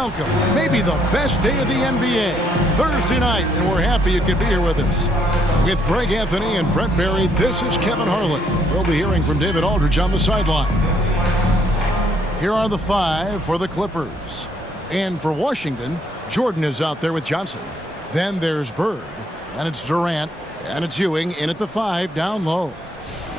welcome. Maybe the best day of the NBA, Thursday night, and we're happy you could be here with us. With Greg Anthony and Brent Barry, this is Kevin Harlan. We'll be hearing from David Aldridge on the sideline. Here are the five for the Clippers. And for Washington, Jordan is out there with Johnson. Then there's Bird, and it's Durant, and it's Ewing in at the 5 down low.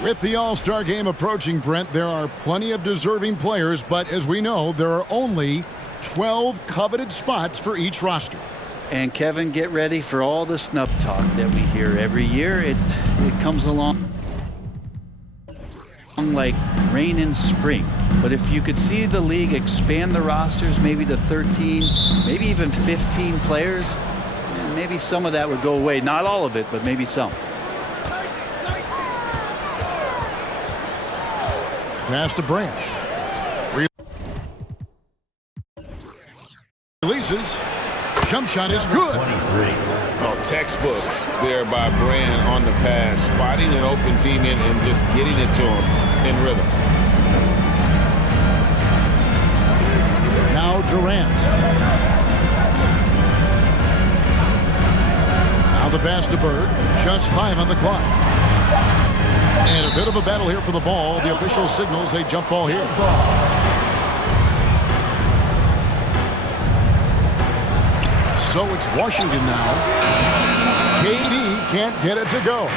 With the All-Star game approaching, Brent, there are plenty of deserving players, but as we know, there are only 12 coveted spots for each roster. And Kevin, get ready for all the snub talk that we hear every year. It comes along like rain in spring. But if you could see the league expand the rosters maybe to 13, maybe even 15 players, maybe some of that would go away. Not all of it, but maybe some. Pass to Brand. Releases. Jump shot is good. 23. Oh, textbook there by Brand on the pass. Spotting an open teammate and just getting it to him in rhythm. Now Durant. Now the pass to Bird. Just 5 on the clock. And a bit of a battle here for the ball. The official signals a jump ball here. So it's Washington now. KD can't get it to go.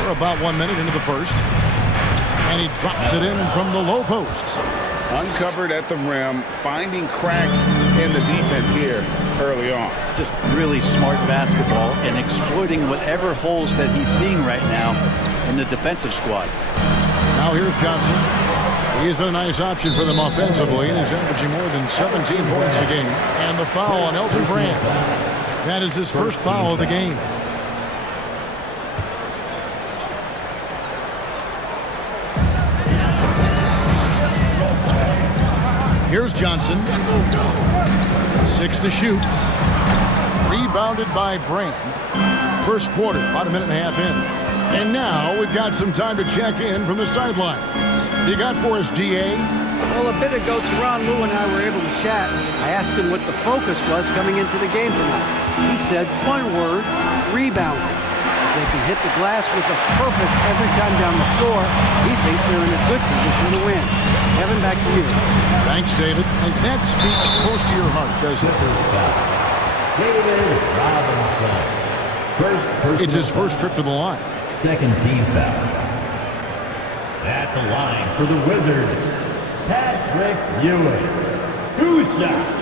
We're about 1 minute into the first. And he drops it in from the low post. Uncovered at the rim, finding cracks in the defense here early on. Just really smart basketball and exploiting whatever holes that he's seeing right now in the defensive squad. Now here's Johnson. He's been a nice option for them offensively, and he's averaging more than 17 points a game. And the foul on Elton Brand. That is his first foul of the game. Here's Johnson. 6 to shoot. Rebounded by Brand. First quarter, about a minute and a half in. And now we've got some time to check in from the sidelines. You got for us, DA? Well, a bit ago, Tyronn Lue and I were able to chat. I asked him what the focus was coming into the game tonight. He said one word: rebounding. If they can hit the glass with a purpose every time down the floor, he thinks they're in a good position to win. Kevin, back to you. Thanks, David. And that speaks close to your heart, doesn't it? David Robinson. It's his first trip to the line. Second team foul. At the line for the Wizards, Patrick Ewing. 2 shots.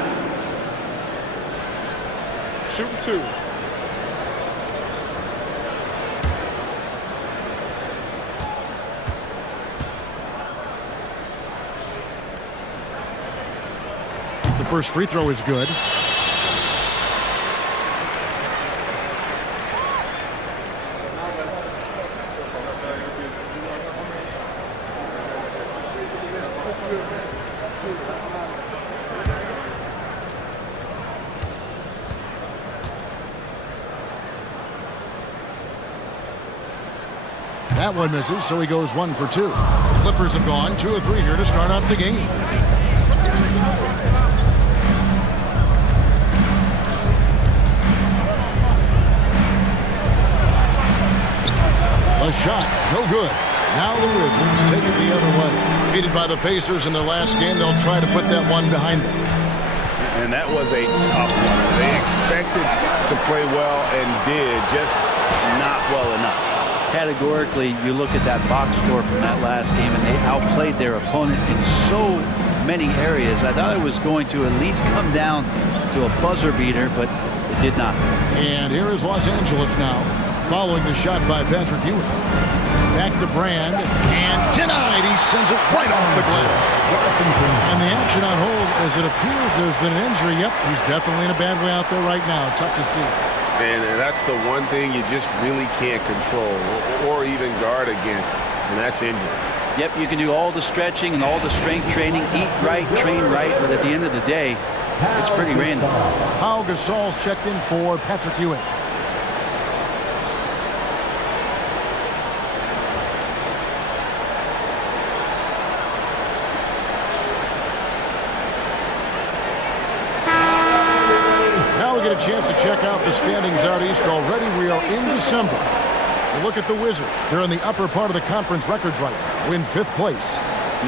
Shooting 2. The first free throw is good. That one misses, so he goes 1 for 2. The Clippers have gone 2 of 3 here to start off the game. A shot, no good. Now the Wizards take it the other way. Defeated by the Pacers in their last game, they'll try to put that one behind them. And that was a tough one. They expected to play well and did, just not well enough. Categorically, you look at that box score from that last game, and they outplayed their opponent in so many areas. I thought it was going to at least come down to a buzzer beater, but it did not. And here is Los Angeles now, following the shot by Patrick Ewing. Back to Brand, and denied. He sends it right off the glass. And the action on hold, as it appears there's been an injury. Yep, he's definitely in a bad way out there right now. Tough to see. And that's the one thing you just really can't control or even guard against, and that's injury. Yep, you can do all the stretching and all the strength training, eat right, train right, but at the end of the day, it's pretty random. Pau Gasol's checked in for Patrick Ewing. chance to check out the standings out east already. We are in December. You look at the Wizards. They're in the upper part of the conference records right now, in 5th place.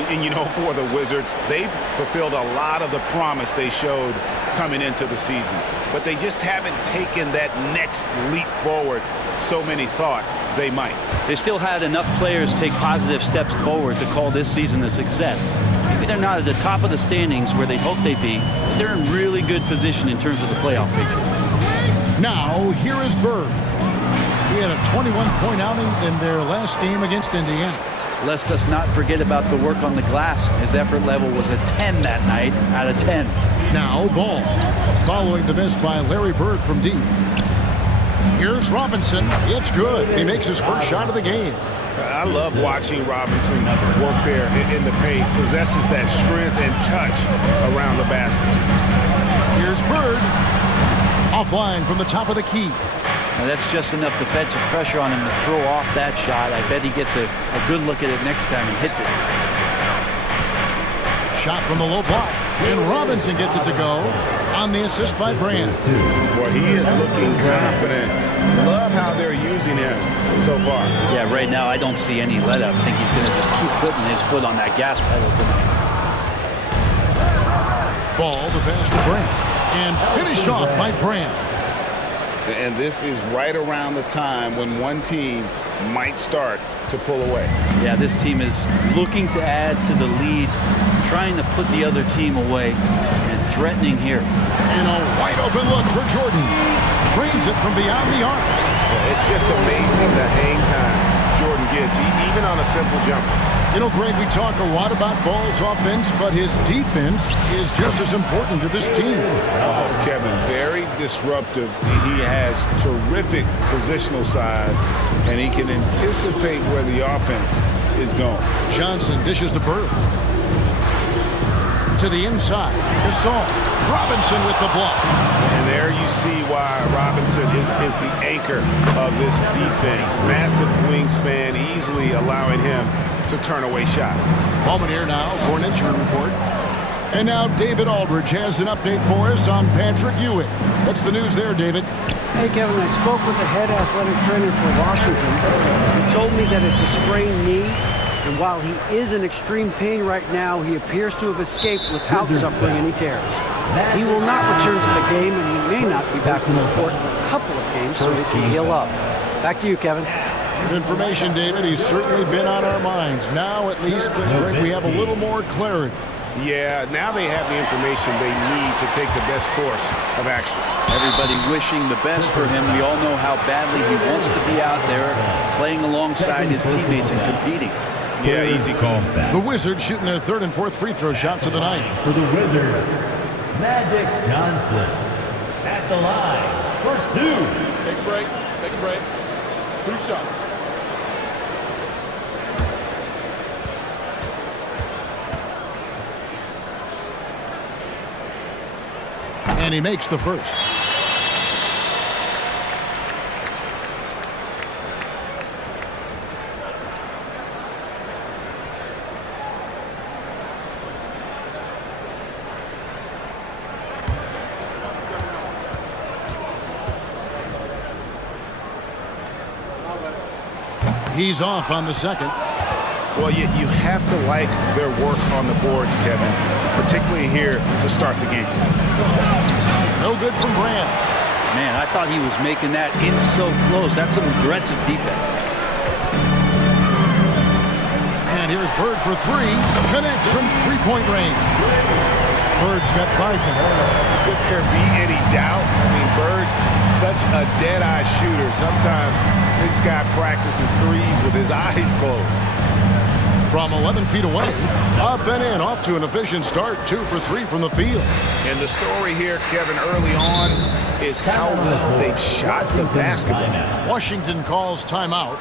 And you know, for the Wizards, they've fulfilled a lot of the promise they showed coming into the season. But they just haven't taken that next leap forward so many thought they might. They still had enough players take positive steps forward to call this season a success. Maybe they're not at the top of the standings where they hoped they'd be, but they're in really good position in terms of the playoff picture. Now, here is Bird. He had a 21-point outing in their last game against Indiana. Let's just not forget about the work on the glass. His effort level was a 10 that night out of 10. Now Ball, following the miss by Larry Bird from deep. Here's Robinson. It's good. He makes his first shot of the game. I love watching Robinson work there in the paint. Possesses that strength and touch around the basket. Here's Bird. Offline from the top of the key. Now that's just enough defensive pressure on him to throw off that shot. I bet he gets a good look at it next time he hits it. Shot from the low block. And Robinson gets it to go on the assist by Brand. Well, he is looking confident. Love how they're using him so far. Yeah, right now I don't see any let up. I think he's going to just keep putting his foot on that gas pedal tonight. Ball, the pass to Brand. And finished off by Brand. And this is right around the time when one team might start to pull away. Yeah, this team is looking to add to the lead, trying to put the other team away, and threatening here. And a wide open look for Jordan. Trains it from beyond the arc. It's just amazing the hang time Jordan gets, even on a simple jumper. You know, Greg, we talk a lot about Ball's offense, but his defense is just as important to this team. Oh, Kevin, very disruptive. He has terrific positional size, and he can anticipate where the offense is going. Johnson dishes to Bird. To the inside. Gasol. Robinson with the block. And there you see why Robinson is the anchor of this defense. Massive wingspan, easily allowing him to turn away shots. Moment here now for an injury report. And now David Aldridge has an update for us on Patrick Ewing. What's the news there, David? Hey, Kevin, I spoke with the head athletic trainer for Washington. He told me that it's a sprained knee, and while he is in extreme pain right now, he appears to have escaped without suffering any tears. He will not return to the game, and he may not be back on the court for a couple of games, so he can heal up. Back to you, Kevin. Good information, David. He's certainly been on our minds. Now, at least, Greg, we have a little more clarity. Yeah, now they have the information they need to take the best course of action. Everybody wishing the best for him. We all know how badly he wants to be out there playing alongside his teammates and competing. Yeah, easy call. The Wizards shooting their third and fourth free throw shots of the night. For the Wizards, Magic Johnson at the line for two. Take a break. Take a break. 2 shots. And he makes the first. He's off on the second. Well, you have to like their work on the boards, Kevin, particularly here to start the game. No good from Brand. Man, I thought he was making that in so close. That's some aggressive defense. And here's Bird for three. Connects from three-point range. Bird's got 5 now. Could there be any doubt? I mean, Bird's such a dead-eye shooter. Sometimes this guy practices threes with his eyes closed. From 11 feet away, up and in, off to an efficient start, 2 for 3 from the field. And the story here, Kevin, early on is how well they've shot the basketball. Washington calls timeout.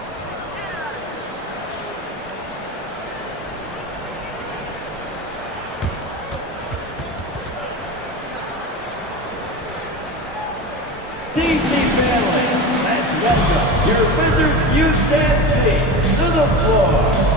DC family, let's welcome your Wizards youth dance team to the floor.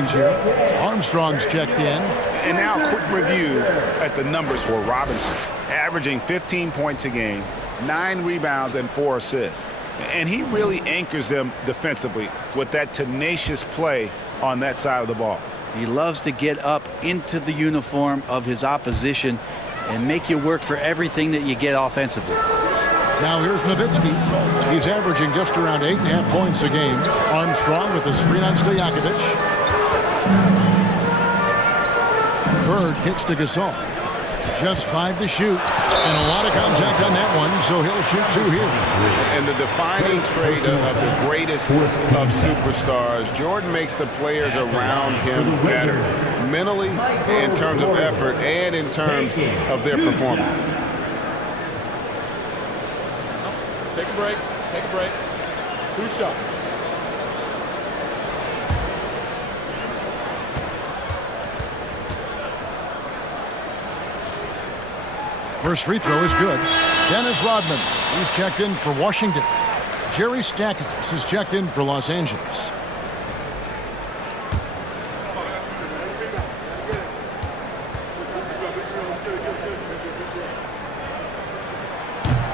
change here. Armstrong's checked in. And now a quick review at the numbers for Robinson. Averaging 15 points a game, 9 rebounds, and 4 assists. And he really anchors them defensively with that tenacious play on that side of the ball. He loves to get up into the uniform of his opposition and make you work for everything that you get offensively. Now here's Nowitzki. He's averaging just around 8.5 points a game. Armstrong with a screen on Stojakovic. Bird kicks to Gasol. Just 5 to shoot. And a lot of contact on that one, so he'll shoot 2 here. And the defining trait of the greatest of superstars, Jordan makes the players around him better, mentally, in terms of effort, and in terms of their performance. Take a break. Take a break. 2 shots. First free throw is good. Dennis Rodman, he's checked in for Washington. Jerry Stackhouse is checked in for Los Angeles.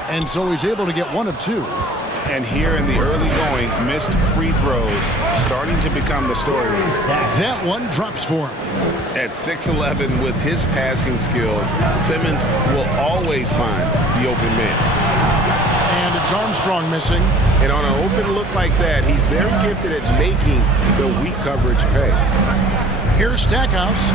And so he's able to get 1 of 2. And here in the early going, missed free throws starting to become the story. That one drops for him. At 6'11", with his passing skills, Simmons will always find the open man. And it's Armstrong missing. And on an open look like that, he's very gifted at making the weak coverage pay. Here's Stackhouse.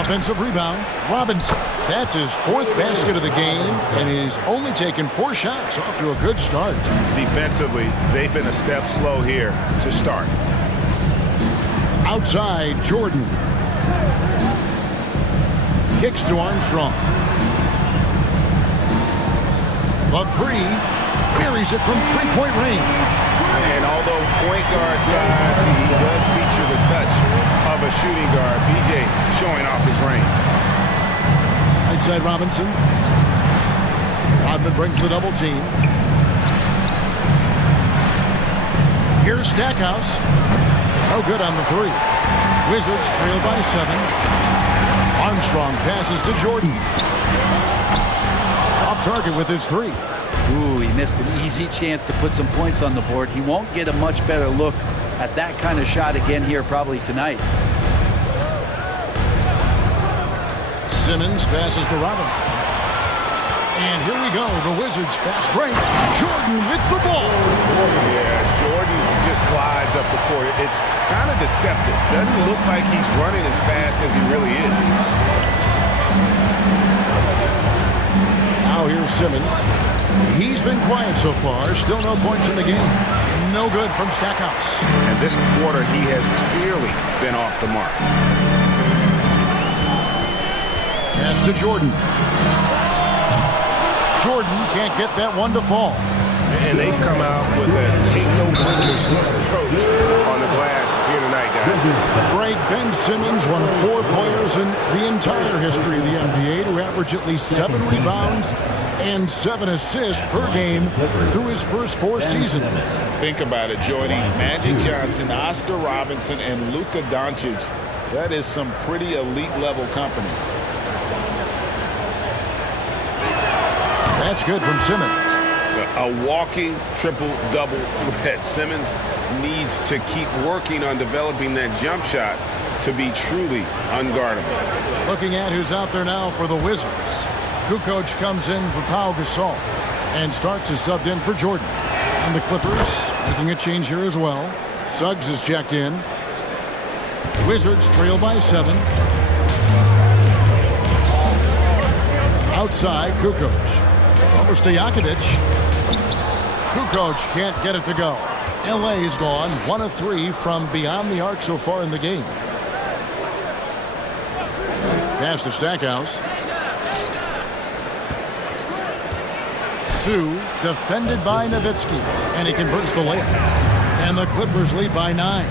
Offensive rebound. Robinson. That's his 4th basket of the game, and he's only taken 4 shots. Off to a good start. Defensively, they've been a step slow here to start. Outside, Jordan. Kicks to Armstrong. The 3. Buries it from 3-point range. And although point guard size, he does feature the touch of a shooting guard. BJ showing off his range. Right side, Robinson. Rodman brings the double team. Here's Stackhouse. No good on the 3. Wizards trail by 7. Armstrong passes to Jordan. Off target with his 3. Ooh, he missed an easy chance to put some points on the board. He won't get a much better look at that kind of shot again here probably tonight. Simmons passes to Robinson. And here we go, the Wizards fast break. Jordan with the ball. Yeah, Jordan just glides up the court. It's kind of deceptive. Doesn't look like he's running as fast as he really is. Now here's Simmons. He's been quiet so far. Still no points in the game. No good from Stackhouse. And this quarter, he has clearly been off the mark. Pass to Jordan. Jordan can't get that one to fall. And they've come out with a take-no-prisoners approach on the glass here tonight, guys. Greg Ben Simmons, one of 4 players in the entire history of the NBA to average at least 7 rebounds and 7 assists per game through his first 4 seasons. Think about it, Jordy. Magic Johnson, Oscar Robinson, and Luka Doncic. That is some pretty elite-level company. That's good from Simmons. A walking triple-double threat. Simmons needs to keep working on developing that jump shot to be truly unguardable. Looking at who's out there now for the Wizards. Kukoc comes in for Pau Gasol and starts as subbed in for Jordan. And the Clippers making a change here as well. Suggs is checked in. Wizards trail by 7. Outside, Kukoc. Over Stojakovic. Kukoc can't get it to go. LA is gone 1 of 3 from beyond the arc so far in the game. Pass to Stackhouse. Sue defended by Nowitzki, and he converts the layup. And the Clippers lead by 9.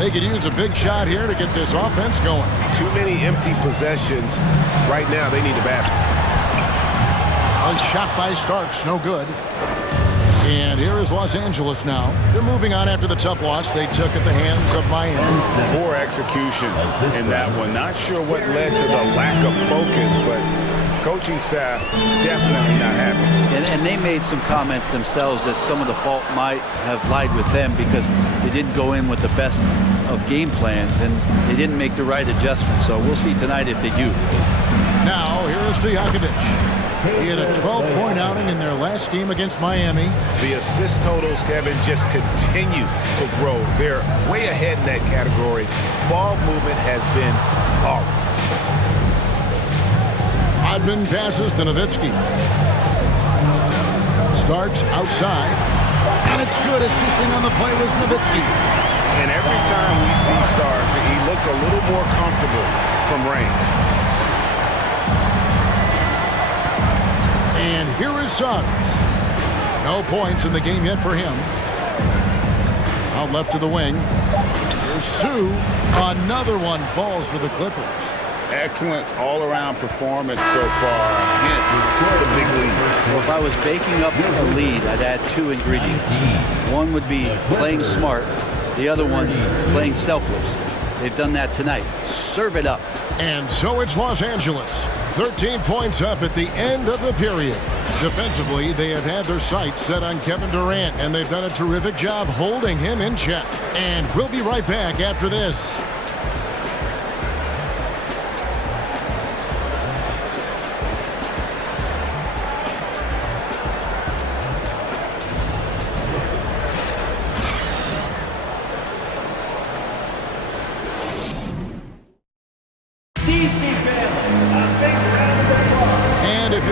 They could use a big shot here to get this offense going. Too many empty possessions. Right now, they need a basket. A shot by Starks, no good. And here is Los Angeles now. They're moving on after the tough loss they took at the hands of Miami. Poor execution in that one. Not sure what led to the lack of focus, but coaching staff definitely not happy. And they made some comments themselves that some of the fault might have lied with them because they didn't go in with the best of game plans and they didn't make the right adjustments. So we'll see tonight if they do. Now, here is Stojakovic. He had a 12-point outing in their last game against Miami. The assist totals, Kevin, just continue to grow. They're way ahead in that category. Ball movement has been flawless. Odman passes to Nowitzki. Starks outside. And it's good. Assisting on the play was Nowitzki. And every time we see Starks, he looks a little more comfortable from range. And here is Suggs. No points in the game yet for him. Out left to the wing. Here's Sue. Another one falls for the Clippers. Excellent all-around performance so far. Hence, the big lead. Well, if I was baking up a lead, I'd add two ingredients. One would be playing smart. The other one, playing selfless. They've done that tonight. Serve it up. And so it's Los Angeles. 13 points up at the end of the period. Defensively, they have had their sights set on Kevin Durant, and they've done a terrific job holding him in check. And we'll be right back after this.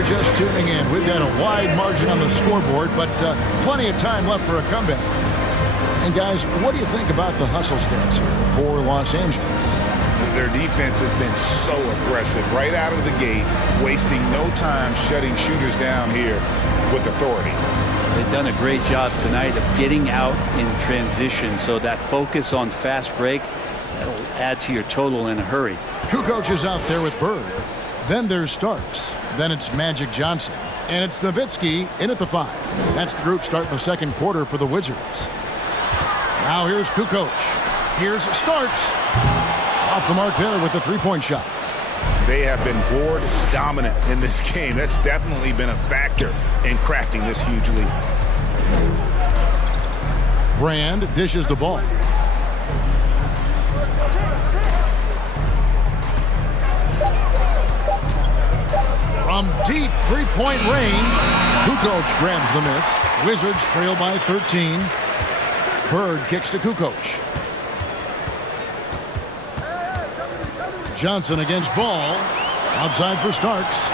Just tuning in, we've got a wide margin on the scoreboard, but plenty of time left for a comeback. And guys, what do you think about the hustle stats here for Los Angeles? Their defense has been so aggressive right out of the gate, wasting no time shutting shooters down here with authority. They've done a great job tonight of getting out in transition, so that focus on fast break, that'll add to your total in a hurry. Kukoc is out there with Bird. Then there's Starks. Then it's Magic Johnson. And it's Nowitzki in at the 5. That's the group starting the second quarter for the Wizards. Now here's Kukoc. Here's Starks. Off the mark there with the three-point shot. They have been board dominant in this game. That's definitely been a factor in crafting this huge lead. Brand dishes the ball. From deep three-point range, Kukoc grabs the miss. Wizards trail by 13. Bird kicks to Kukoc. Johnson against Ball. Outside for Starks.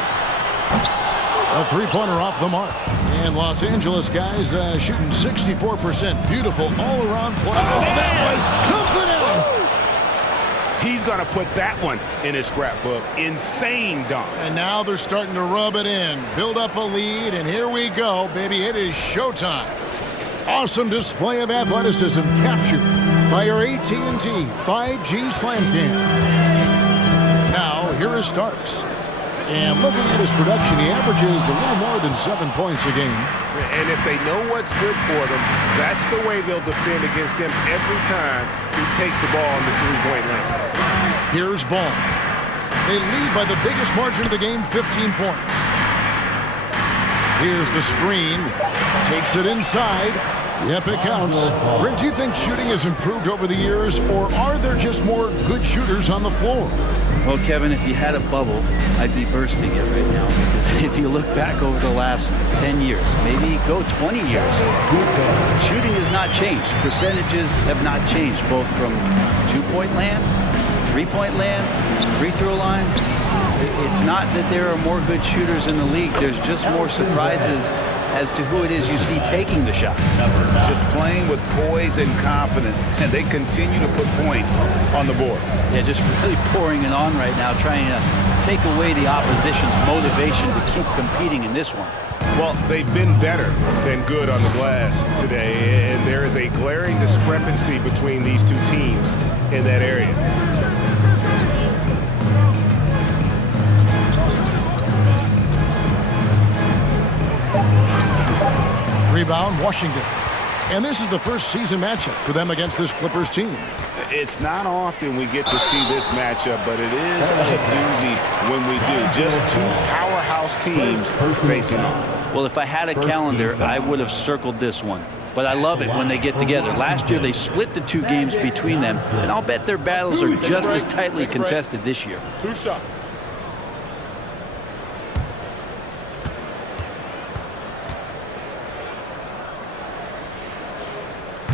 A three-pointer off the mark. And Los Angeles guys shooting 64%. Beautiful all-around play. Oh, that was something else. He's going to put that one in his scrapbook. Insane dunk. And now they're starting to rub it in. Build up a lead, and here we go, baby. It is showtime. Awesome display of athleticism captured by our AT&T 5G Slam Cam. Now, here is Starks. And looking at his production, he averages a little more than 7 points a game. And if they know what's good for them, that's the way they'll defend against him every time he takes the ball in the three-point line. Here's Ball. They lead by the biggest margin of the game, 15 points. Here's the screen. Takes it inside. Yep, it counts. Brent, do you think shooting has improved over the years, or are there just more good shooters on the floor? Well, Kevin, if you had a bubble, I'd be bursting it right now. Because if you look back over the last 10 years, maybe go 20 years, shooting has not changed. Percentages have not changed, both from two-point land, three-point land, free throw line. It's not that there are more good shooters in the league. There's just more surprises as to who it is you see taking the shots. Just playing with poise and confidence, and they continue to put points on the board. Yeah, just really pouring it on right now, trying to take away the opposition's motivation to keep competing in this one. Well, they've been better than good on the glass today, and there is a glaring discrepancy between these two teams in that area. Rebound, Washington. And this is the first season matchup for them against this Clippers team. It's not often we get to see this matchup, but it is a doozy when we do. Just two powerhouse teams facing off. Well, if I had a calendar, I would have circled this one. But I love it when they get together. Last year, they split the two games between them, and I'll bet their battles are just as tightly contested this year. 2 shots.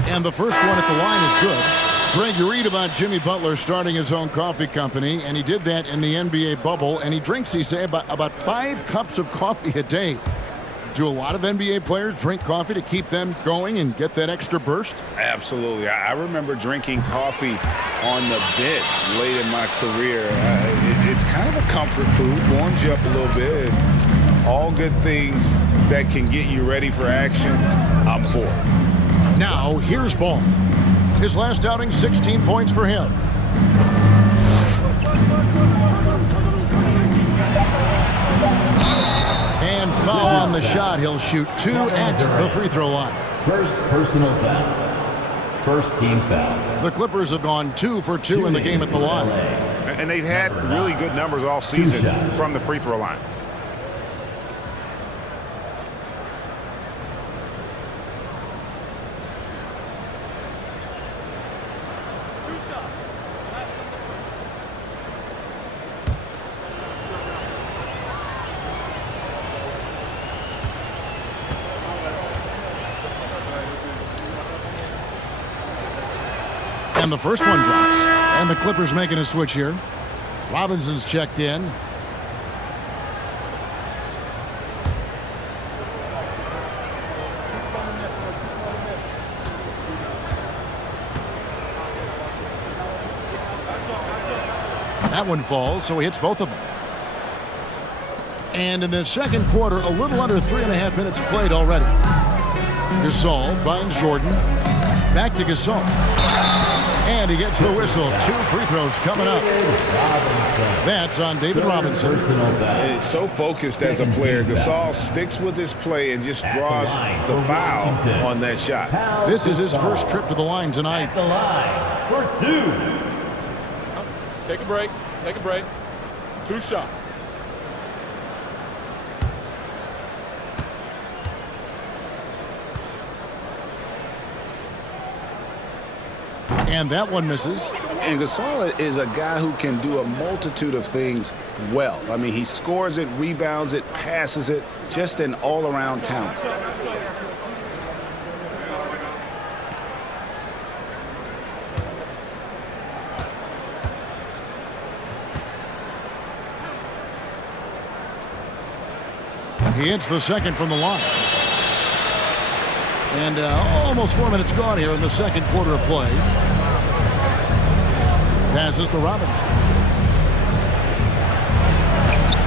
And the first one at the line is good. Greg, you read about Jimmy Butler starting his own coffee company, and he did that in the NBA bubble, and he drinks, he say, about 5 cups of coffee a day. Do a lot of NBA players drink coffee to keep them going and get that extra burst? Absolutely. I remember drinking coffee on the bench late in my career. It's kind of a comfort food, warms you up a little bit. All good things that can get you ready for action, I'm for. Now, here's Ball. His last outing, 16 points for him. And foul on the shot. He'll shoot 2 at the free throw line. First personal foul. First team foul. The Clippers have gone 2 for 2 in the game at the line. And they've had really good numbers all season from the free throw line. And the first one drops. And the Clippers making a switch here. Robinson's checked in. That one falls, so he hits both of them. And in the second quarter, a little under 3.5 minutes played already. Gasol finds Jordan. Back to Gasol. And he gets the whistle. 2 free throws coming up. That's on David Robinson. It's so focused as a player. Gasol sticks with his play and just draws the foul on that shot. This is his first trip to the line tonight. At the line for 2. Take a break. Take a break. 2 shots. And that one misses. And Gasol is a guy who can do a multitude of things well. I mean, he scores it, rebounds it, passes it, just an all-around talent. He hits the second from the line. And almost 4 minutes gone here in the second quarter of play. Passes to Robinson.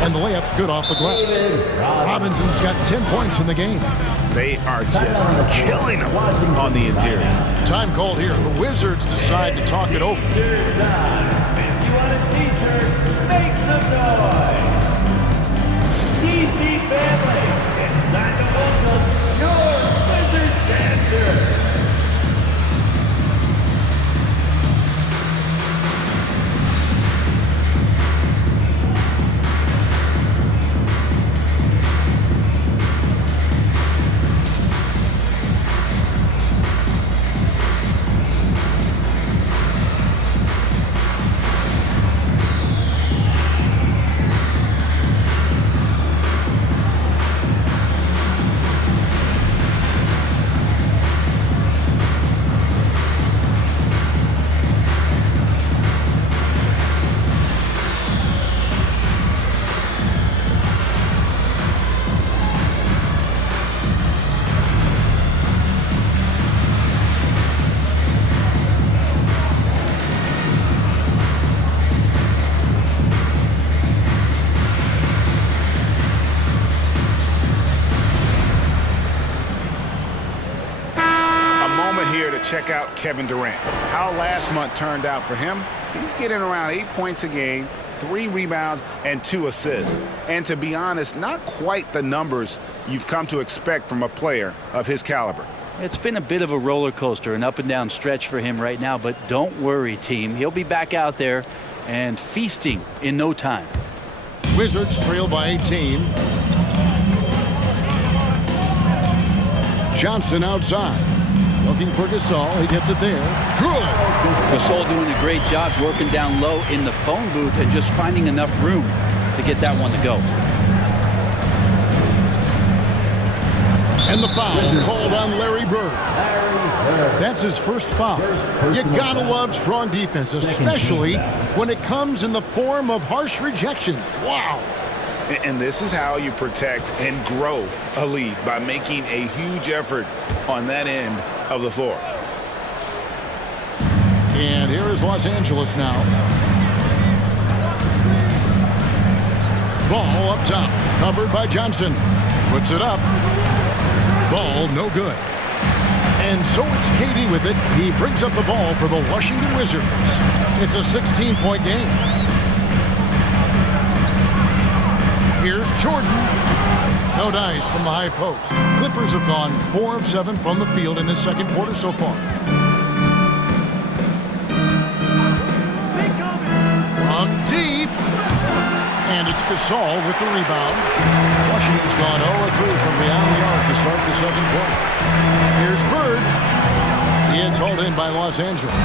And the layup's good off the glass. Robinson's got 10 points in the game. They are just killing him on the interior. Time called here. The Wizards decide to talk it over. If you want a t-shirt, make some noise. DC family, it's time to welcome your Wizards dancer. Check out Kevin Durant. How last month turned out for him. He's getting around 8 points a game, 3 rebounds, and 2 assists. And to be honest, not quite the numbers you've come to expect from a player of his caliber. It's been a bit of a roller coaster, an up and down stretch for him right now, but don't worry, team. He'll be back out there and feasting in no time. Wizards trail by 18. Johnson outside. Looking for Gasol. He gets it there. Good. Gasol doing a great job working down low in the phone booth and just finding enough room to get that one to go. And the foul called on Larry Bird. That's his first foul. You gotta love strong defense, especially when it comes in the form of harsh rejections. Wow. And this is how you protect and grow a lead, by making a huge effort on that end of the floor. And here is Los Angeles now. Ball up top, covered by Johnson. Puts it up. Ball no good. And so it's KD with it. He brings up the ball for the Washington Wizards. It's a 16-point game. Here's Jordan. No dice from the high post. Clippers have gone 4 of 7 from the field in this second quarter so far. From deep. And it's Gasol with the rebound. Washington's gone 0 of 3 from beyond the arc to start the second quarter. Here's Bird. He is hauled in by Los Angeles.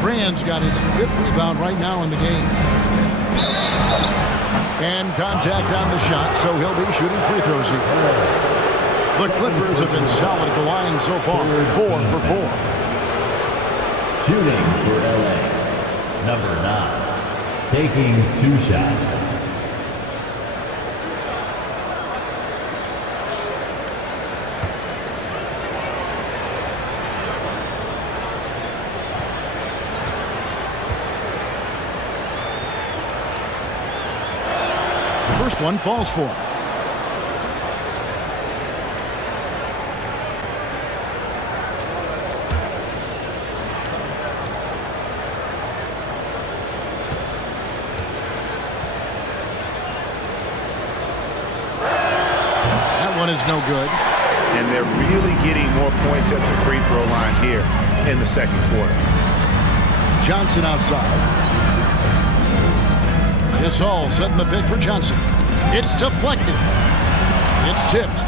Brand's got his 5th rebound right now in the game. And contact on the shot, so he'll be shooting free throws here. The Clippers have been solid at the line so far, 4 for 4. Shooting for LA, number 9, taking 2 shots. First one falls for him. That one is no good. And they're really getting more points at the free throw line here in the second quarter. Johnson outside. Gasol setting the pick for Johnson. It's deflected. It's tipped.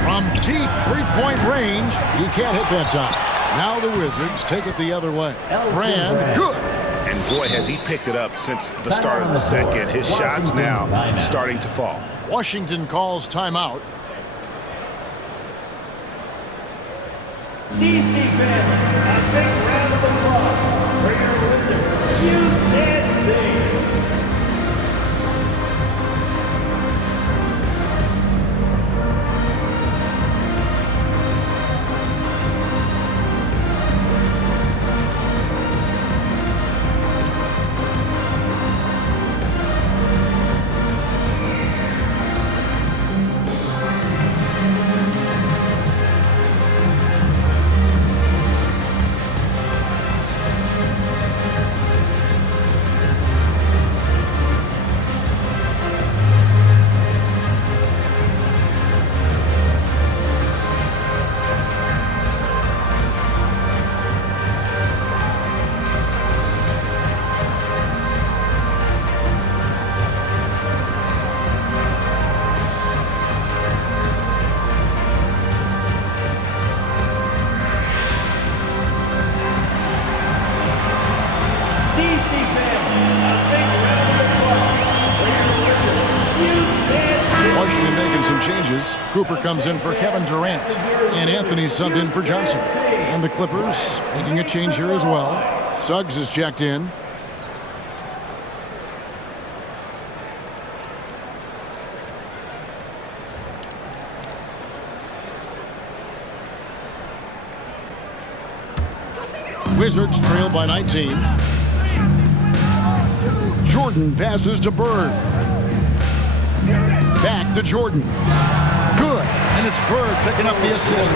From deep three-point range, he can't hit that time. Now the Wizards take it the other way. Brand, good. And boy, has he picked it up since the start of the second. His shots now starting to fall. Washington calls timeout. DC fans, a big round of applause for your Wizards. You can't see. Washington making some changes. Cooper comes in for Kevin Durant. And Anthony's subbed in for Johnson. And the Clippers making a change here as well. Suggs is checked in. Wizards trail by 19. Jordan passes to Bird. Back to Jordan. Good. And it's Bird picking up the assist.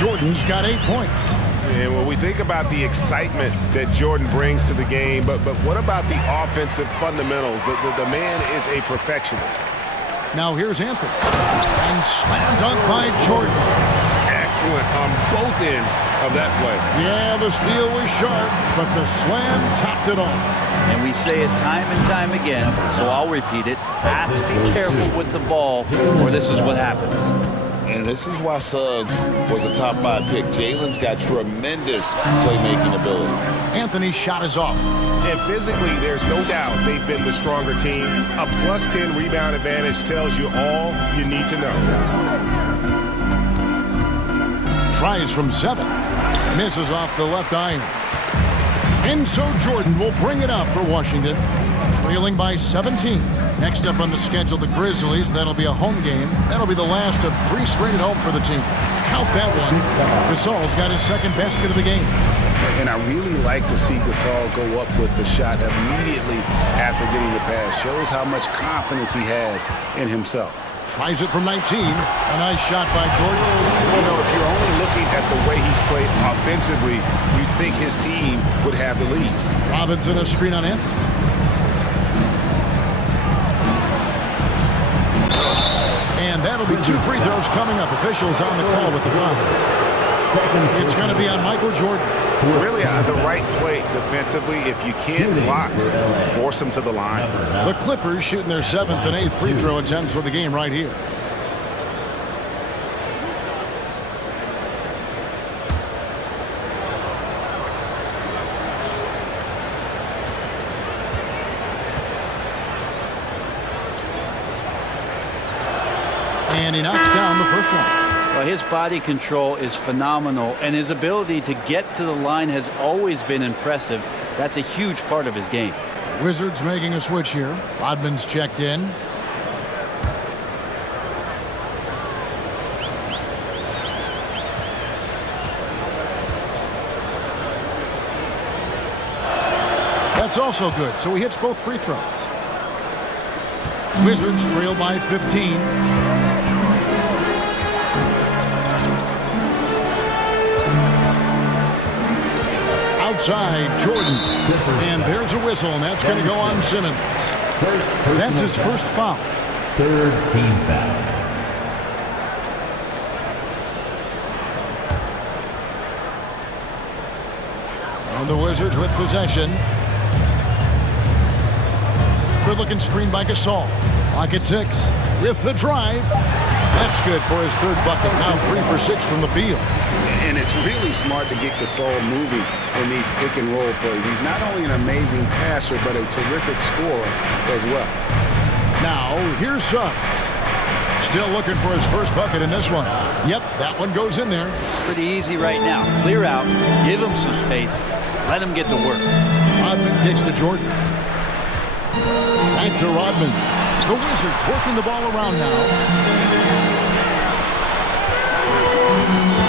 Jordan's got 8 points. And when we think about the excitement that Jordan brings to the game, but what about the offensive fundamentals? The man is a perfectionist. Now here's Anthony. And slam dunk by Jordan. Excellent on both ends of that play. Yeah, the steal was sharp, but the slam topped it off. And we say it time and time again, so I'll repeat it. Have to be careful with the ball, or this is what happens. And this is why Suggs was a top 5 pick. Jalen's got tremendous playmaking ability. Anthony's shot is off. And physically, there's no doubt they've been the stronger team. A +10 rebound advantage tells you all you need to know. Tries from 7. Misses off the left iron. And so Jordan will bring it up for Washington, trailing by 17. Next up on the schedule, the Grizzlies. That'll be a home game. That'll be the last of 3 straight at home for the team. Count that one. Gasol's got his second basket of the game. And I really like to see Gasol go up with the shot immediately after getting the pass. Shows how much confidence he has in himself. Tries it from 19. A nice shot by Jordan. You know, if you're only looking at the way he's played offensively, you think his team would have the lead. Robinson a screen on Anthony. And that'll be 2 free throws coming up. Officials on the call with the foul. It's going to be on Michael Jordan. Really the right play defensively. If you can't block, force him to the line. The Clippers shooting their 7th and 8th free throw attempts for the game right here. And he knocks down the first one. Well, his body control is phenomenal, and his ability to get to the line has always been impressive. That's a huge part of his game. Wizards making a switch here. Rodman's checked in. That's also good, so he hits both free throws. Wizards trail by 15. Outside, Jordan. And there's a whistle, and that's going to go on Simmons. That's his first foul. 3rd team foul. And the Wizards with possession. Good-looking screen by Gasol. Clock at 6. With the drive. That's good for his 3rd bucket. Now 3 for 6 from the field. And it's really smart to get Gasol moving in these pick-and-roll plays. He's not only an amazing passer, but a terrific scorer as well. Now, here's Suggs. Still looking for his first bucket in this one. Yep, that one goes in there. Pretty easy right now. Clear out, give him some space, let him get to work. Rodman kicks to Jordan. Back to Rodman. The Wizards working the ball around now.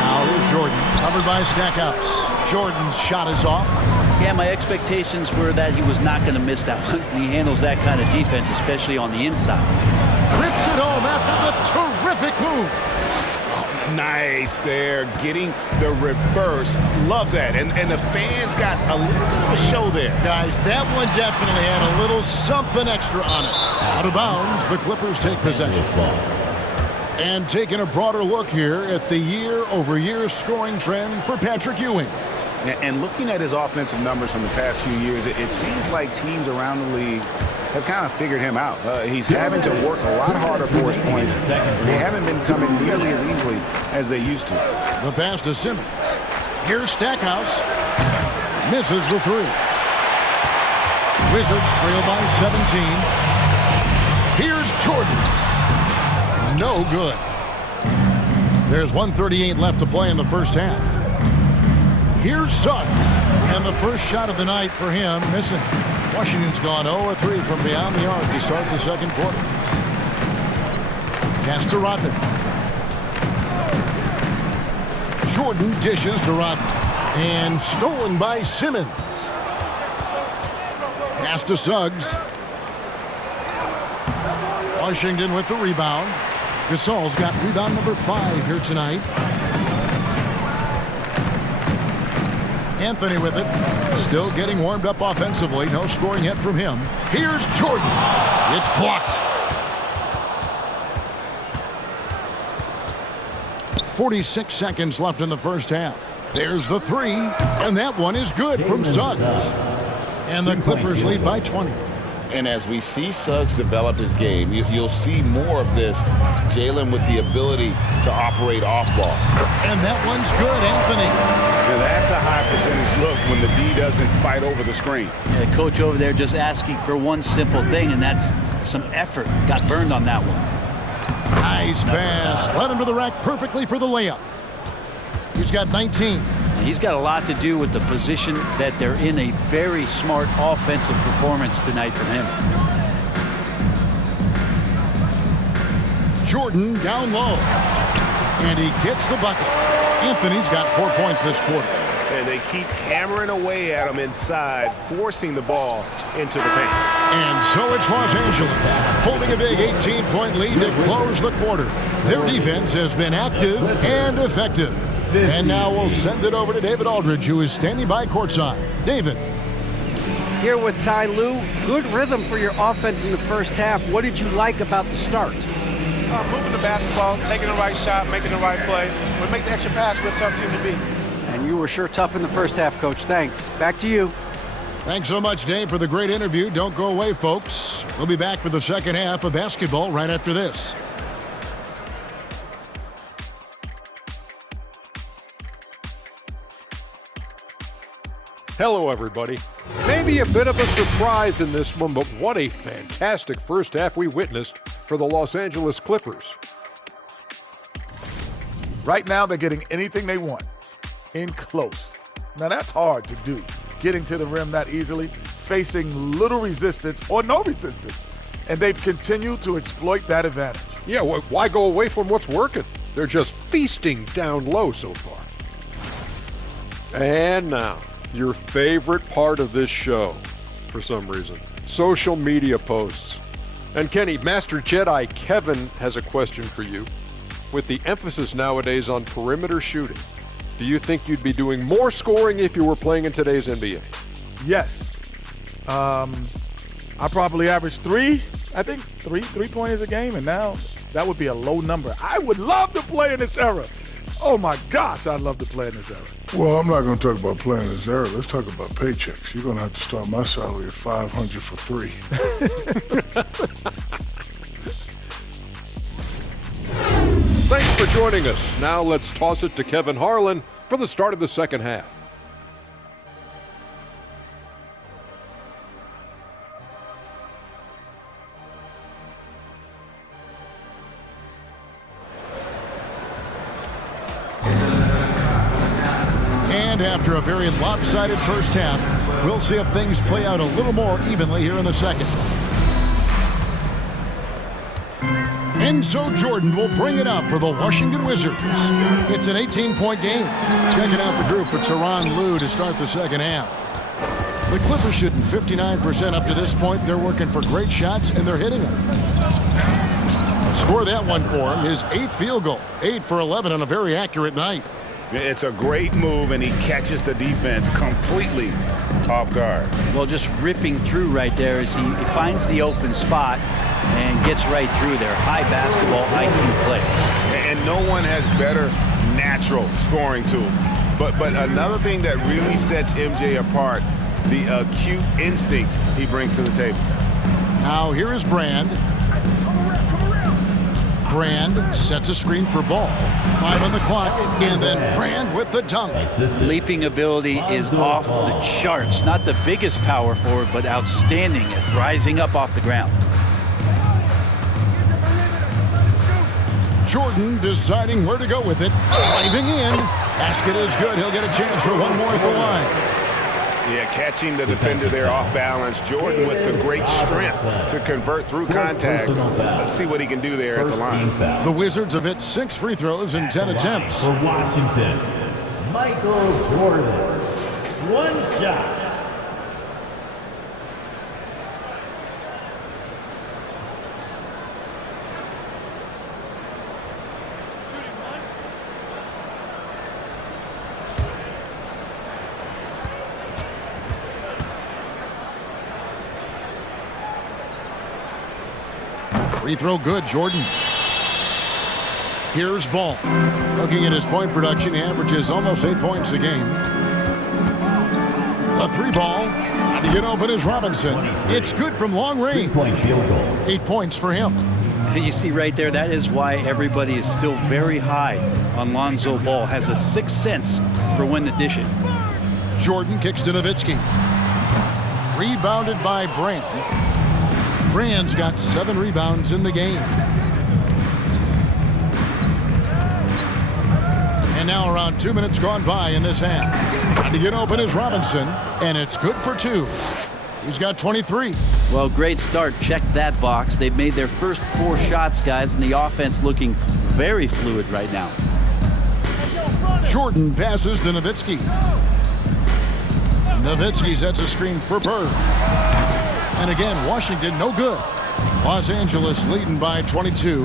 Now here's Jordan, covered by Stackhouse. Jordan's shot is off. Yeah, my expectations were that he was not going to miss that one. He handles that kind of defense, especially on the inside. Rips it home after the terrific move. Oh, nice there, getting the reverse. Love that. And the fans got a little bit of a show there. Guys, that one definitely had a little something extra on it. Out of bounds, the Clippers take possession. And taking a broader look here at the year-over-year scoring trend for Patrick Ewing. And looking at his offensive numbers from the past few years, it seems like teams around the league have kind of figured him out. He's having to work a lot harder for his points. They haven't been coming nearly as easily as they used to. The pass to Simmons. Here's Stackhouse. Misses the 3. Wizards trail by 17. Here's Jordan. No good. There's 1:38 left to play in the first half. Here's Suggs. And the first shot of the night for him, missing. Washington's gone 0-3 from beyond the arc to start the second quarter. Pass to Rodman. Jordan dishes to Rodman. And stolen by Simmons. Pass to Suggs. Washington with the rebound. Gasol's got rebound number 5 here tonight. Anthony with it. Still getting warmed up offensively. No scoring yet from him. Here's Jordan. It's blocked. 46 seconds left in the first half. There's the three, and that one is good from Suggs. And the Clippers lead by 20. And as we see Suggs develop his game, you'll see more of this. Jalen with the ability to operate off ball. And that one's good, Anthony. Now that's a high percentage look when the D doesn't fight over the screen. Yeah, coach over there just asking for one simple thing, and that's some effort. Got burned on that one. Nice pass. Led him to the rack perfectly for the layup. He's got 19. He's got a lot to do with the position that they're in. A very smart offensive performance tonight from him. Jordan down low. And he gets the bucket. Anthony's got 4 points this quarter. And they keep hammering away at him inside, forcing the ball into the paint. And so it's Los Angeles, holding a big 18-point lead to close the quarter. Their defense has been active and effective. And now we'll send it over to David Aldridge, who is standing by courtside. David. Here with Ty Lue. Good rhythm for your offense in the first half. What did you like about the start? Moving the basketball, taking the right shot, making the right play. When we make the extra pass, we're a tough team to beat. And you were sure tough in the first half, Coach. Thanks. Back to you. Thanks so much, Dave, for the great interview. Don't go away, folks. We'll be back for the second half of basketball right after this. Hello, everybody. Maybe a bit of a surprise in this one, but what a fantastic first half we witnessed for the Los Angeles Clippers. Right now, they're getting anything they want in close. Now, that's hard to do, getting to the rim that easily, facing little resistance or no resistance. And they've continued to exploit that advantage. Yeah, why go away from what's working? They're just feasting down low so far. And now, your favorite part of this show, for some reason, social media posts. And Kenny, Master Jedi Kevin has a question for you. With the emphasis nowadays on perimeter shooting, do you think you'd be doing more scoring if you were playing in today's NBA? Yes. I probably average three pointers a game, and now that would be a low number. I would love to play in this era. Oh my gosh, I'd love to play in this era. Well, I'm not going to talk about playing this era. Let's talk about paychecks. You're going to have to start my salary at $500 for 3. Thanks for joining us. Now let's toss it to Kevin Harlan for the start of the second half. And after a very lopsided first half, we'll see if things play out a little more evenly here in the second. Enzo Jordan will bring it up for the Washington Wizards. It's an 18-point game. Checking out the group for Tyronn Lue to start the second half. The Clippers shooting 59% up to this point. They're working for great shots, and they're hitting them. Score that one for him, his 8th field goal. 8 for 11 on a very accurate night. It's a great move, and he catches the defense completely off guard. Well, just ripping through right there as he finds the open spot and gets right through there. High basketball IQ play. And no one has better natural scoring tools. But another thing that really sets MJ apart, the acute instincts he brings to the table. Now here is Brand. Brand sets a screen for Ball. 5 on the clock, and then Brand with the dunk. Leaping ability is off the charts. Not the biggest power forward, but outstanding at rising up off the ground. Jordan deciding where to go with it. Driving in. Basket is good. He'll get a chance for one more at the line. Yeah, catching the defender there off balance. Jordan with the great strength to convert through contact. Let's see what he can do there at the line. The Wizards have hit 6 free throws in 10 attempts. For Washington, Michael Jordan. One shot. Free throw good, Jordan. Here's Ball. Looking at his point production, he averages almost 8 points a game. A 3-ball. And to get open is Robinson. It's good from long range. 8 points for him. You see right there, that is why everybody is still very high on Lonzo Ball. Has a sixth sense for when to dish it. Jordan kicks to Nowitzki. Rebounded by Brand. Brand's got 7 rebounds in the game. And now around 2 minutes gone by in this half. And to get open is Robinson, and it's good for 2. He's got 23. Well, great start. Check that box. They've made their first 4 shots, guys, and the offense looking very fluid right now. Jordan passes to Nowitzki. Nowitzki sets a screen for Bird. And again, Washington no good. Los Angeles leading by 22.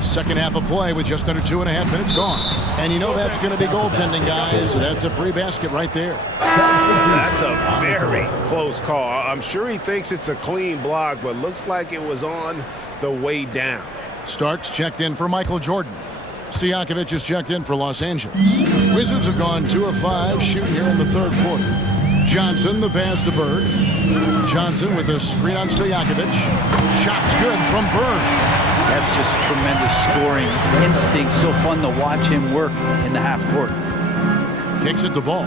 Second half of play with just under 2.5 minutes gone. And you know that's going to be goaltending, guys. So that's a free basket right there. That's a very close call. I'm sure he thinks it's a clean block, but looks like it was on the way down. Starks checked in for Michael Jordan. Stojakovic is checked in for Los Angeles. Wizards have gone 2 of 5 shooting here in the third quarter. Johnson, the pass to Bird. Johnson with a screen on Stojakovic. Shot's good from Bird. That's just tremendous scoring instinct. So fun to watch him work in the half court. Kicks it to Ball.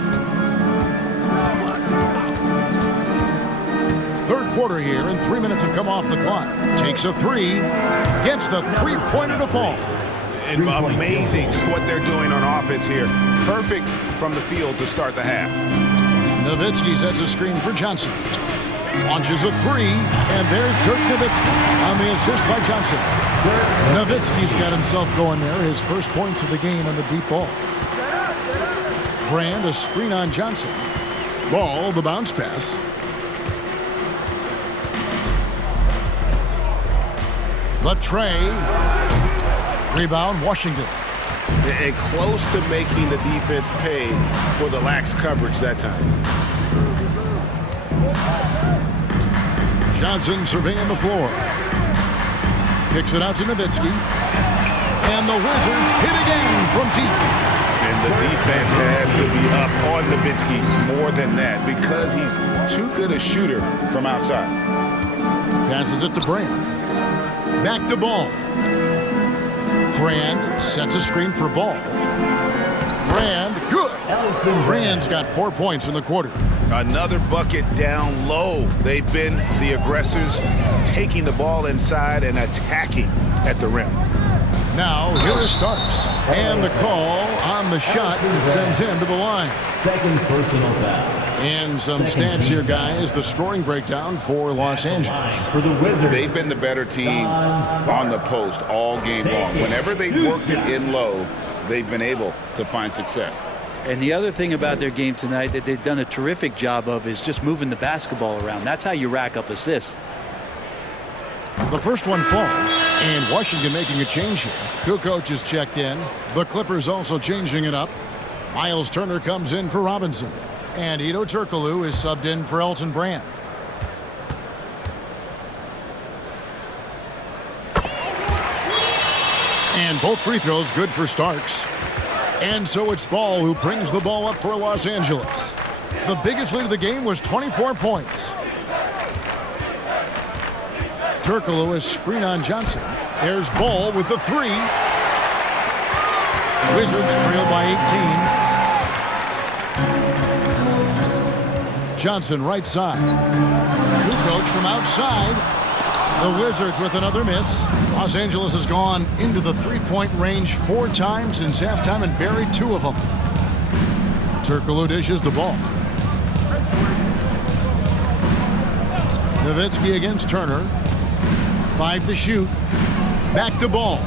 Third quarter here, and 3 minutes have come off the clock. Takes a 3. Gets the three-pointer to fall. And amazing what they're doing on offense here. Perfect from the field to start the half. Nowitzki sets a screen for Johnson. Launches a 3, and there's Dirk Nowitzki on the assist by Johnson. Nowitzki's got himself going there, his first points of the game on the deep ball. Brand, a screen on Johnson. Ball, the bounce pass. The tray. Rebound, Washington. And close to making the defense pay for the lax coverage that time. Johnson surveying the floor. Kicks it out to Nowitzki. And the Wizards hit again from deep. And the defense has to be up on Nowitzki more than that because he's too good a shooter from outside. Passes it to Brand. Back to Ball. Brand sets a screen for Ball. Brand, good. Brand's got 4 points in the quarter. Another bucket down low. They've been the aggressors, taking the ball inside and attacking at the rim. Now, here is Starks. And the call on the shot sends him to the line. Second personal foul. And some stats here, guys. The scoring breakdown for Los Angeles. For the Wizards. They've been the better team on the post all game long. Whenever they worked it in low, they've been able to find success. And the other thing about their game tonight that they've done a terrific job of is just moving the basketball around. That's how you rack up assists. The first one falls, and Washington making a change here. Kukoc is checked in. The Clippers also changing it up. Miles Turner comes in for Robinson. And Hedo Turkoglu is subbed in for Elton Brand. And both free throws good for Starks. And so it's Ball who brings the ball up for Los Angeles. The biggest lead of the game was 24 points. Turkoglu is screen on Johnson. There's Ball with the 3. Wizards trail by 18. Johnson right side. Kukoc from outside. The Wizards with another miss. Los Angeles has gone into the three-point range 4 times since halftime and buried 2 of them. Turkoglu dishes the ball. Nowitzki against Turner. 5 to shoot. Back to Ball.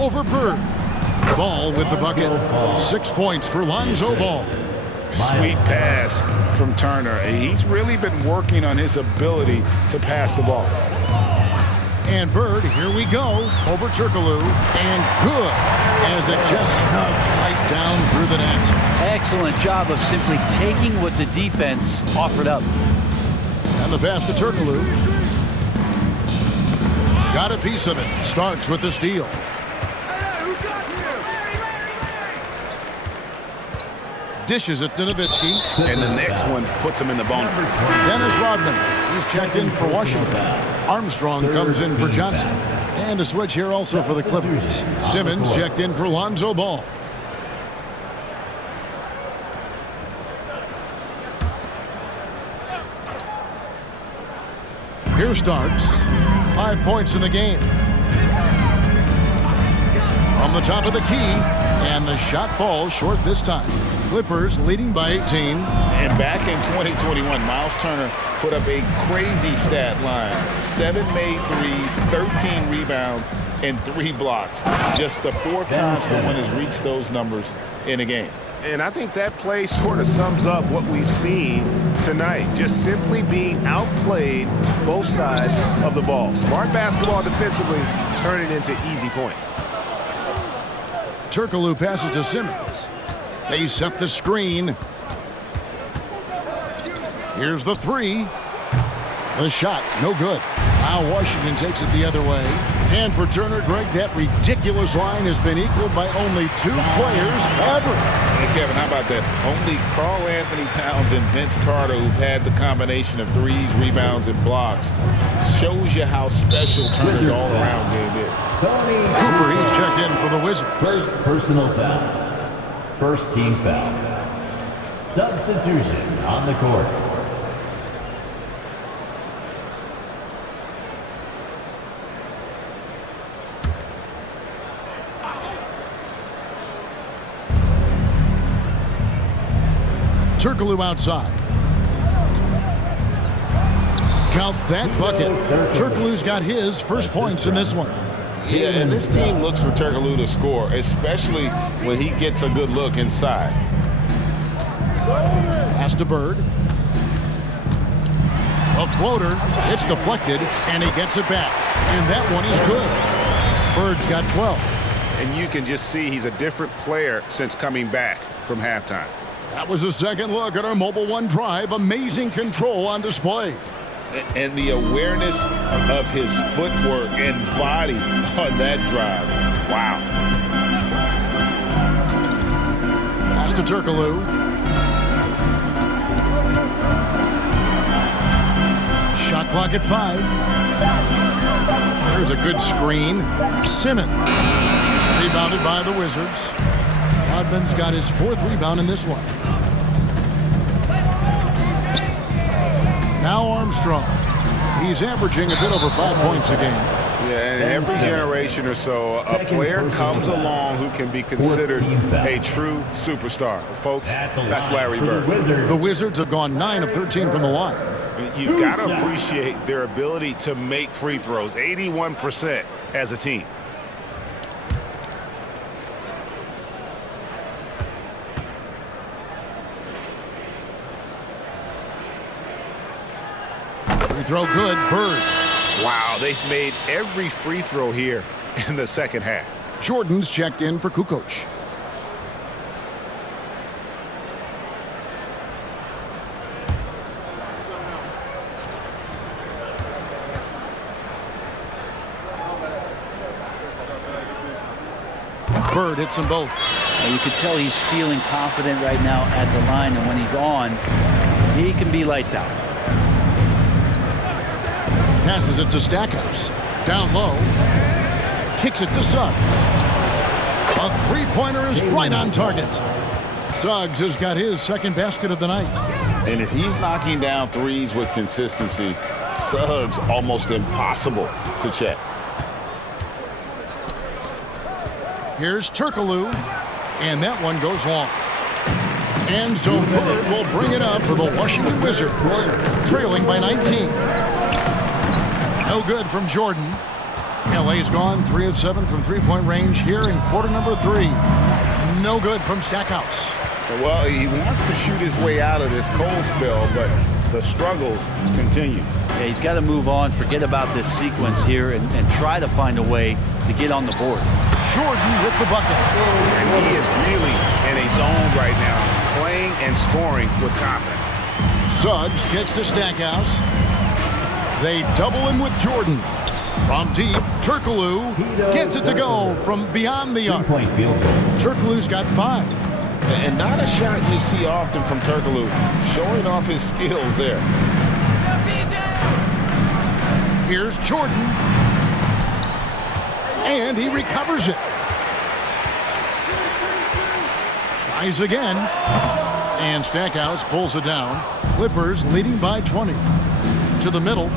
Over Bird. Ball with the bucket. 6 points for Lonzo Ball. Sweet pass from Turner. He's really been working on his ability to pass the ball. And Bird, here we go, over Turkoglu, and good, as it just snugs right down through the net. Excellent job of simply taking what the defense offered up. And the pass to Turkoglu. Got a piece of it. Starks with the steal. Dishes it to Nowitzki. And the next one puts him in the bonus. Dennis Rodman. He's checked in for Washington. Armstrong comes in for Johnson. And a switch here also for the Clippers. Simmons checked in for Lonzo Ball. Here's Starks. 5 points in the game. From the top of the key. And the shot falls short this time. Clippers leading by 18. And back in 2021, Miles Turner put up a crazy stat line. 7 made threes, 13 rebounds, and 3 blocks. Just the 4th time someone has reached those numbers in a game. And I think that play sort of sums up what we've seen tonight. Just simply being outplayed both sides of the ball. Smart basketball defensively, turning into easy points. Turkoglu passes to Simmons. They set the screen. Here's the 3. The shot, no good. Now Washington takes it the other way. And for Turner, Greg, that ridiculous line has been equaled by only 2 players ever. Hey, Kevin, how about that? Only Karl Anthony Towns and Vince Carter, who've had the combination of threes, rebounds, and blocks, shows you how special Turner's all-around game is. Cooper, he's checked in for the Wizards. First personal foul. First team foul. Substitution on the court. Turkoglu outside. Count that bucket. Turkoglu's got his first points in this one. Yeah, and this team looks for Turkoglu to score, especially when he gets a good look inside. Pass to Bird. A floater. It's deflected, and he gets it back. And that one is good. Bird's got 12. And you can just see he's a different player since coming back from halftime. That was a second look at our Mobile One drive. Amazing control on display. And the awareness of his footwork and body on that drive. Wow. Pass to Turkoglu. Shot clock at 5. There's a good screen. Simmons. Rebounded by the Wizards. Rodman's got his 4th rebound in this one. Now Armstrong. He's averaging a bit over 5 points a game. Yeah, and every generation or so, a player comes along who can be considered a true superstar. Folks, that's Larry Bird. The Wizards have gone 9 of 13 from the line. You've got to appreciate their ability to make free throws, 81% as a team. Free throw good. Bird. Wow, they've made every free throw here in the second half. Jordan's checked in for Kukoc. Bird hits them both. You can tell he's feeling confident right now at the line, and when he's on, he can be lights out. Passes it to Stackhouse. Down low. Kicks it to Suggs. A three-pointer is right on target. Suggs has got his second basket of the night. And if he's knocking down threes with consistency, Suggs almost impossible to check. Here's Turkoglu, and that one goes long. And so Bird will bring it up for the Washington Wizards, trailing by 19. No good from Jordan. LA's gone 3 of 7 from three-point range here in quarter number 3. No good from Stackhouse. Well, he wants to shoot his way out of this cold spell, but the struggles continue. Yeah, he's got to move on, forget about this sequence here, and try to find a way to get on the board. Jordan with the bucket. And he is really in a zone right now, playing and scoring with confidence. Suggs kicks to Stackhouse. They double him with Jordan. From deep, Turkoglu gets it to go from beyond the arc. Turkoglu's got 5. And not a shot you see often from Turkoglu, showing off his skills there. Here's Jordan. And he recovers it. Tries again. And Stackhouse pulls it down. Clippers leading by 20. To the middle.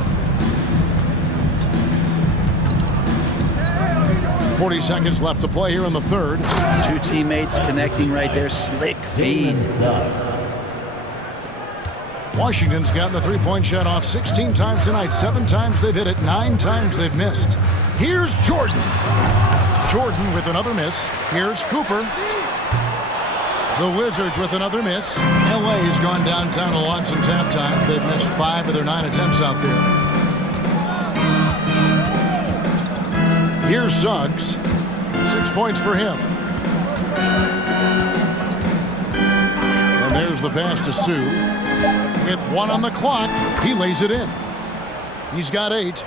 40 seconds left to play here in the third. 2 teammates connecting right there. Slick feed. Washington's gotten the three-point shot off 16 times tonight. 7 times they've hit it. 9 times they've missed. Here's Jordan. Jordan with another miss. Here's Cooper. The Wizards with another miss. LA's gone downtown a lot since halftime. They've missed 5 of their 9 attempts out there. Here's Suggs. 6 points for him. And there's the pass to Sue. With 1 on the clock, he lays it in. He's got 8.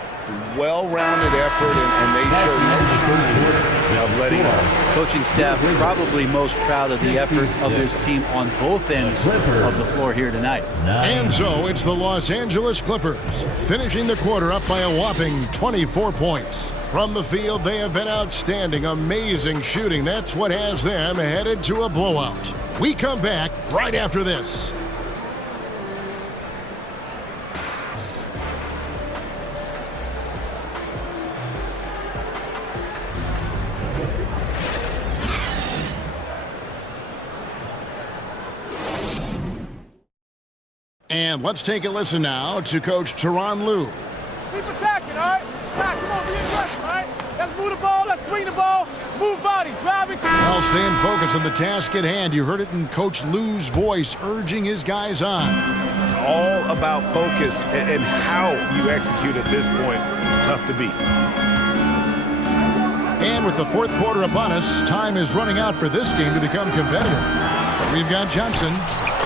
Well-rounded effort, and they show no signs of letting up. Coaching staff probably most proud of the effort of this team on both ends of the floor here tonight. And so it's the Los Angeles Clippers finishing the quarter up by a whopping 24 points. From the field, they have been outstanding, amazing shooting. That's what has them headed to a blowout. We come back right after this. And let's take a listen now to Coach Tyronn Lue. Keep attacking, all right? Attack, come on, be aggressive, all right? Let's move the ball, let's swing the ball, move body, drive it. Now staying focused on the task at hand. You heard it in Coach Lue's voice, urging his guys on. All about focus and how you execute at this point. Tough to beat. And with the fourth quarter upon us, time is running out for this game to become competitive. We've got Johnson.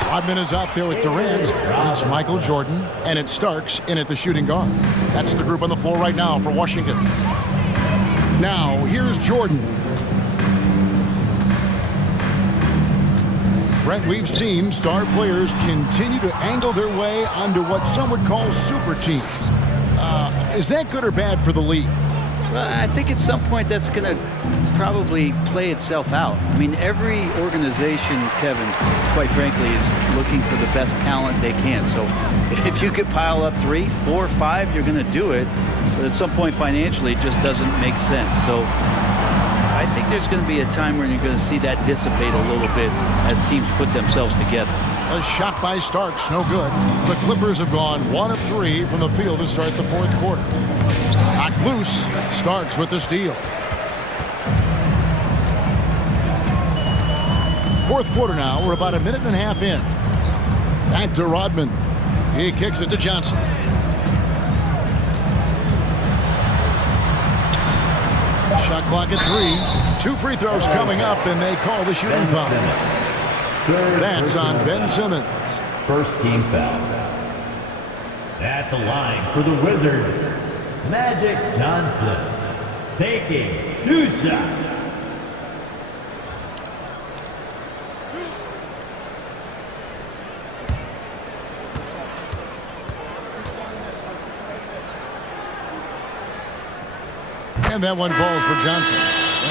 Rodman is out there with Durant, and it's Michael Jordan, and it's Starks in at the shooting guard. That's the group on the floor right now for Washington. Now, here's Jordan. Brent, we've seen star players continue to angle their way onto what some would call super teams. Is that good or bad for the league? Well, I think at some point that's going to probably play itself out. I mean, every organization, Kevin, quite frankly, is looking for the best talent they can. So if you could pile up 3, 4, 5, you're going to do it. But at some point financially, it just doesn't make sense. So I think there's going to be a time when you're going to see that dissipate a little bit as teams put themselves together. A shot by Starks, no good. The Clippers have gone 1 of 3 from the field to start the fourth quarter. Knocked loose. Starks with the steal. Fourth quarter now. We're about a minute and a half in. Back to Rodman. He kicks it to Johnson. Shot clock at 3. 2 free throws coming up, and they call the shooting foul. That's on Ben Simmons. First team foul. At the line for the Wizards, Magic Johnson, taking 2 shots. And that one falls for Johnson.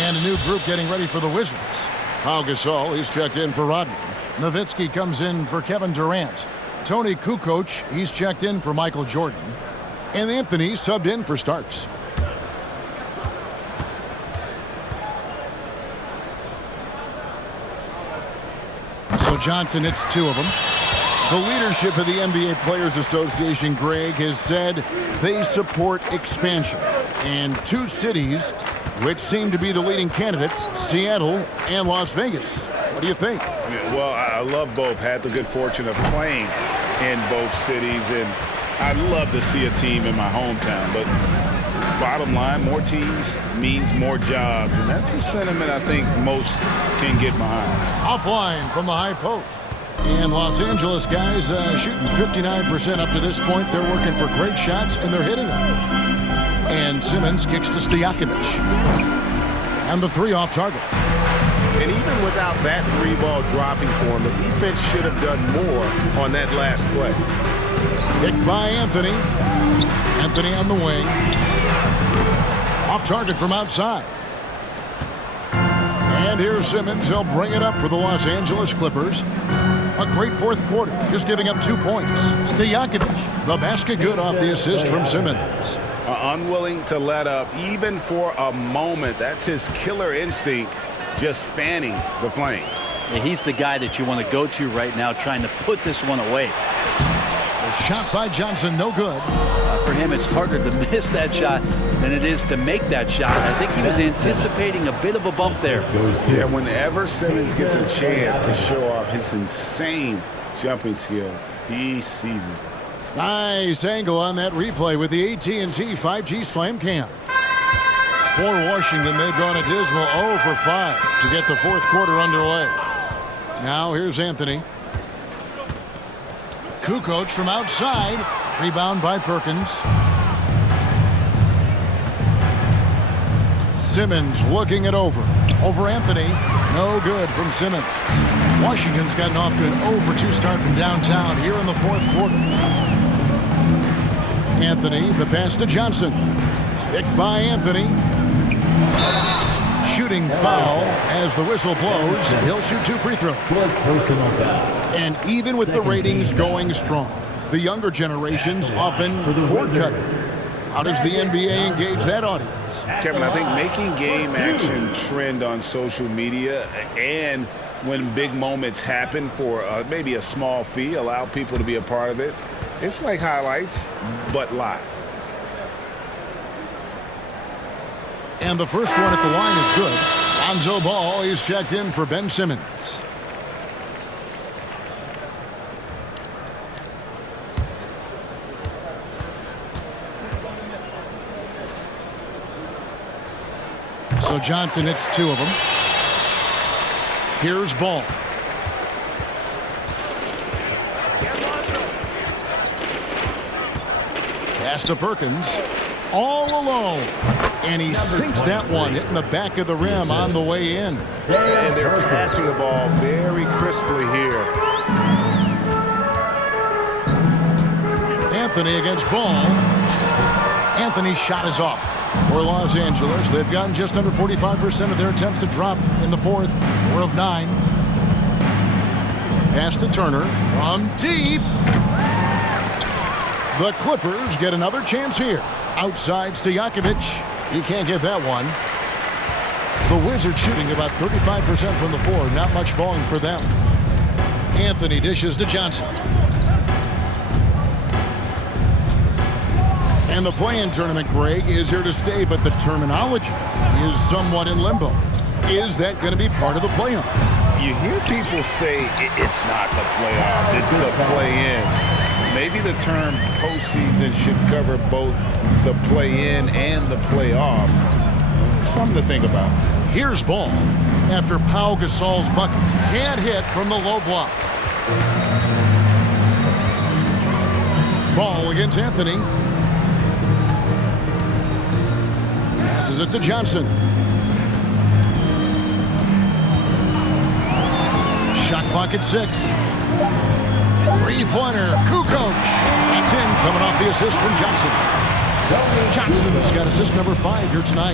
And a new group getting ready for the Wizards. Pau Gasol, he's checked in for Rodman. Nowitzki comes in for Kevin Durant. Tony Kukoc, he's checked in for Michael Jordan. And Anthony subbed in for Starks. So Johnson hits 2 of them. The leadership of the NBA Players Association, Greg, has said they support expansion. And 2 cities which seem to be the leading candidates, Seattle and Las Vegas. What do you think? Well, I love both. Had the good fortune of playing in both cities, and I'd love to see a team in my hometown. But bottom line, more teams means more jobs, and that's a sentiment I think most can get behind. Offline from the high post. And Los Angeles guys shooting 59% up to this point. They're working for great shots, and they're hitting them. And Simmons kicks to Stojakovic. And the three off target. And even without that three-ball dropping for him, the defense should have done more on that last play. Picked by Anthony. Anthony on the wing. Off target from outside. And here's Simmons. He'll bring it up for the Los Angeles Clippers. A great fourth quarter, just giving up 2 points. Stojakovic, the basket good off the assist from Simmons. Unwilling to let up, even for a moment. That's his killer instinct, just fanning the flames. Yeah, he's the guy that you want to go to right now, trying to put this one away. A shot by Johnson, no good. For him, it's harder to miss that shot than it is to make that shot. I think he was anticipating a bit of a bump there. Yeah, whenever Simmons gets a chance to show off his insane jumping skills, he seizes it. Nice angle on that replay with the AT&T 5G Slam Cam. For Washington, they've gone a dismal 0 for 5 to get the fourth quarter underway. Now here's Anthony. Kukoc from outside. Rebound by Perkins. Simmons looking it over. Over Anthony. No good from Simmons. Washington's gotten off to an 0 for 2 start from downtown here in the fourth quarter. Anthony, the pass to Johnson. Picked by Anthony. Shooting foul as the whistle blows. He'll shoot 2 free throws. And even with the ratings going strong, the younger generations often cord cutting. How does the NBA engage that audience? Kevin, I think making game action trend on social media and when big moments happen for maybe a small fee, allow people to be a part of it. It's like highlights, but live. And the first one at the line is good. Lonzo Ball is checked in for Ben Simmons. So Johnson hits 2 of them. Here's Ball. Pass to Perkins. All alone. And he sinks that one, hitting the back of the rim on the way in. And they're passing the ball very crisply here. Anthony against Ball. Anthony's shot is off. For Los Angeles, they've gotten just under 45% of their attempts to drop in the fourth. 4 of 9. Pass to Turner from deep. The Clippers get another chance here. Outside Stojakovic. He can't get that one. The Wizards shooting about 35% from the floor. Not much falling for them. Anthony dishes to Johnson. And the play-in tournament, Greg, is here to stay, but the terminology is somewhat in limbo. Is that going to be part of the playoffs? You hear people say it's not the playoffs, it's the play-in. Maybe the term postseason should cover both the play-in and the playoff. Something to think about. Here's Ball after Pau Gasol's bucket. Can't hit from the low block. Ball against Anthony. Passes it to Johnson. Shot clock at 6. Three-pointer, Kukoc. That's in, coming off the assist from Johnson. Johnson's got assist number 5 here tonight.